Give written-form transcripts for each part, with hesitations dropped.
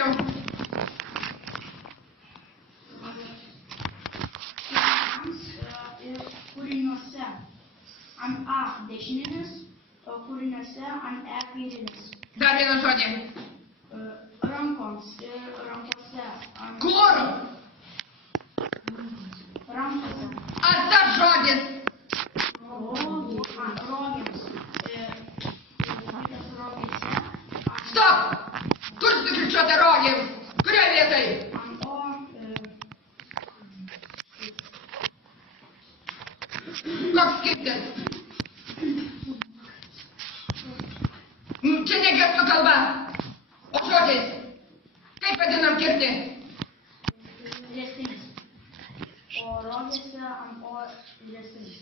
toliau. Ir kūriniuose ant A dešininis, o kūriniuose ant E kairinis. Dar vieną žodį. Rankoms ir rankose ant... Kur? Rankose. Antras žodis. Rogėms. Rogėse. Stop! Kur sukirčiuota rogėms? Kurioje vietoj? Ant O... Koks skirtis? Čia ne gestų kalba, o žodžiais. Kaip vadinam kirtį? Riestinis. O rogėse ant O riestinis.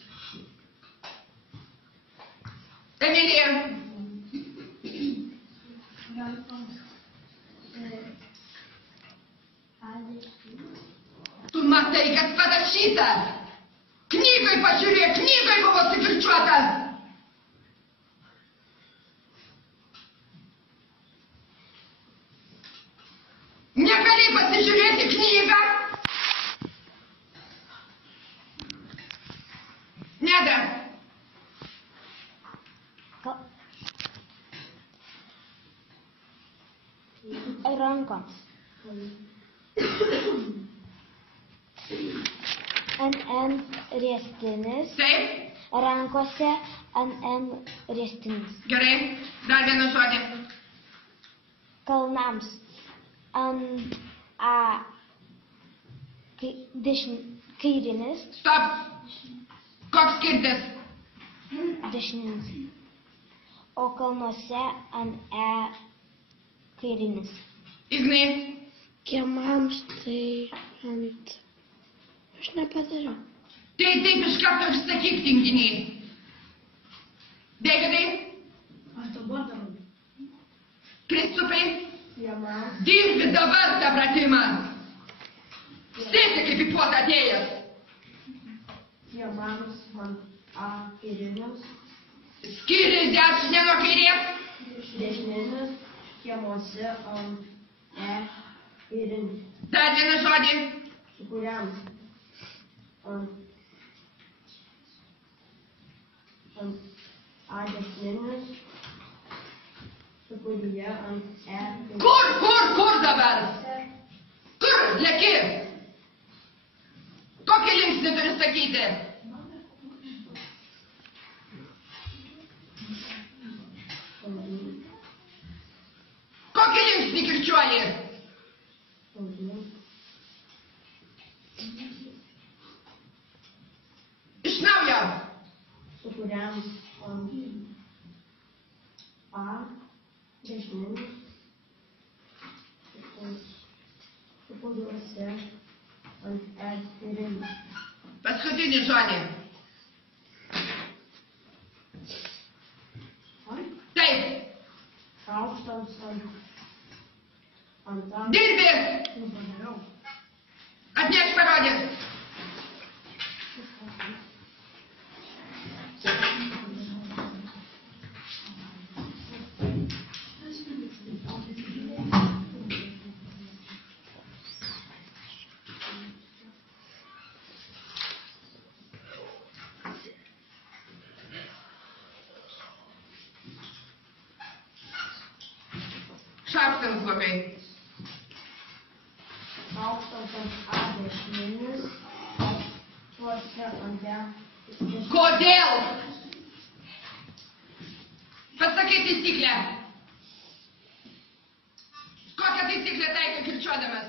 Emilija. Tu matai, kas parašyta. Knygoj pažiūrėk, knygoj buvo sukirčiuota. Negali pasižiūrėti knygą? Neda. Rankoms. NN riestinis. Taip. Rankose NN riestinis. Gerai. Dar vieną žodį. Kalnams. Ant A kairinis. Stop. Koks skirtis? Dešininis. O kalnuose ant E kairinis. Ignai. Kiemams tai ant... Aš nepadariau. Tai taip iš karto ir sakyk, tinginiai. Davidai. Aš dabar darau. Kristupai. Kiemams. Dirbi dabar tą pratimą. Sėsi kaip į puotą atėjęs. Kiemams ant A kairinis. Skiri dešinę nuo kairės. Dešininis. Kiemuose ant E kairinis. Dar vieną žodį. Sukūriams ant A dešininis. Sukūryje ant E kairinis. Kur dabar? Kur leki? Kokį linksnį turi sakyti? Kokį linksnį kirčiuoji? Iš naujo. Sukūriams ant A dešininis. Sukūriuose ant E kairinis. Paskutinį žodį. Taip. Šaukštams ant A. Dirbi. Nepadariau. Atnešk parodyk. Šaukštams blogai. Šaukštams ant A dešininis. Tuose ant E. Kodėl? Pasakyk taisyklę. Kokią taisyklę taikai kirčiuodamas?